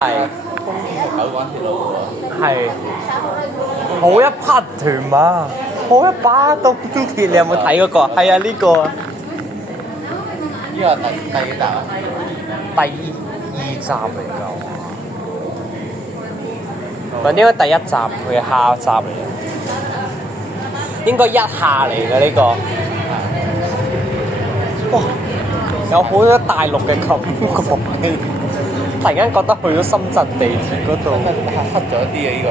係九廣鐵路喎，係好一匹屯馬，好一把東鐵，你有冇睇嗰個？係啊，呢個啊，呢個係第幾集啊？第二集嚟㗎，唔係應該第一集佢嘅下集嚟嘅，應該一下嚟嘅呢個。哇！有好多大陸嘅感覺，突然間覺得去咗深圳地鐵嗰度。黑咗啲啊！呢個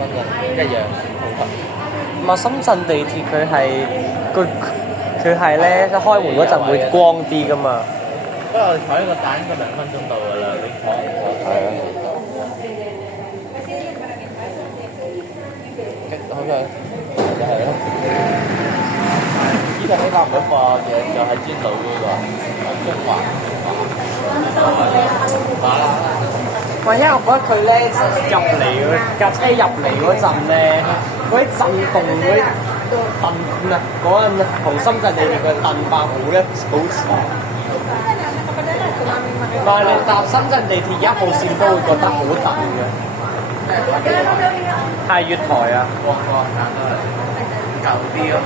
深圳一樣好黑。唔係深圳地鐵佢係咧，開門嗰陣會光啲噶嘛。不過我哋坐呢個站應該2分鐘到㗎啦，你坐唔坐？係啊。好嘅，就係咯。呢個希臘嗰個嘢就係專島嗰個中環。唔係，因為我覺得佢咧入嚟架車入嚟嗰陣咧，嗰啲震動嗰啲凳啊，嗰陣同深圳地鐵嘅凳法好咧，好似。但係你搭深圳地鐵1號線都會覺得好等嘅。係月台啊。旺角站都係舊啲咯。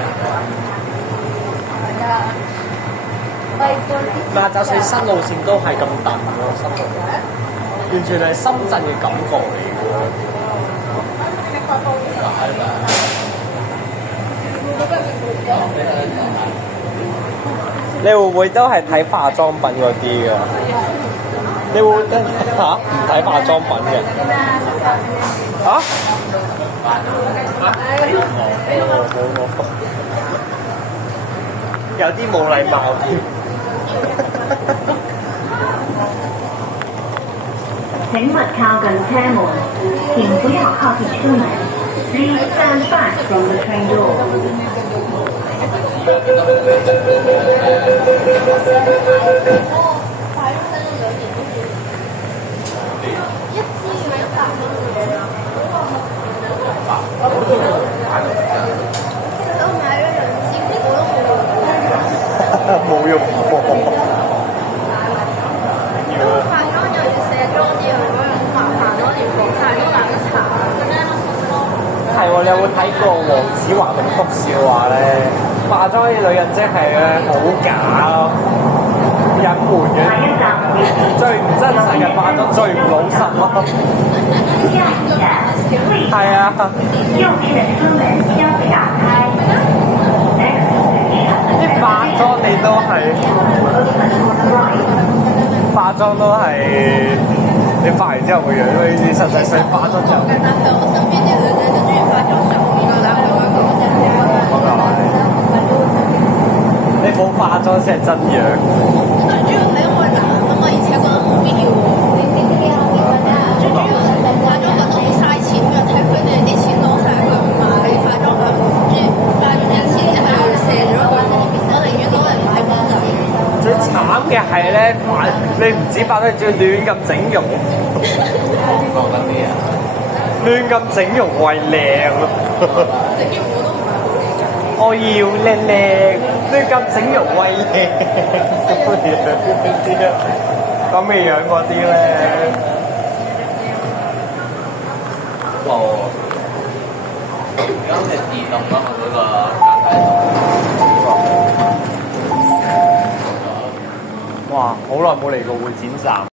但係就算新路線都係咁等喎，新路線完全係深圳嘅感覺嚟嘅喎。你會唔會都係睇化妝品嗰啲㗎？你會唔會唔睇化妝品嘅？嚇？冇。有啲冇禮貌添。請勿靠近車門，請不要靠近車門。Please stand back from the train door. 冇用過。化妝又要卸妝啲啊，嗰樣好麻煩咯，連防曬都懶得搽。係喎，你有冇睇過黃子華同福少話咧？化妝啲女人即係咧好假咯，隱瞞嘅，最唔真實嘅化妝，最唔老實咯。係啊。右邊的車門將會打開。啲化妝你都係，化妝都係你化完之後個樣，你實際上化妝就。我身邊啲女仔都中意化妝上面㗎啦，你冇化妝先係真樣。最主要係因為男啊嘛，而且覺得冇必要喎。最主要係化妝覺得好嘥錢㗎，睇佢哋啲錢攞晒去買化妝品，跟住化完一次之後又卸咗佢，我寧願攞嚟買本仔。最慘嘅係咧，你唔止化妝，仲要亂咁整容。講緊啲啊！亂咁整容為靚咯。整容我都唔係好理解。我要靚靚，亂咁整容為靚。咁嘅樣嗰啲咧。冇。而家好似自動㗎嘛嗰個簡體。哇！好耐冇嚟過會展站。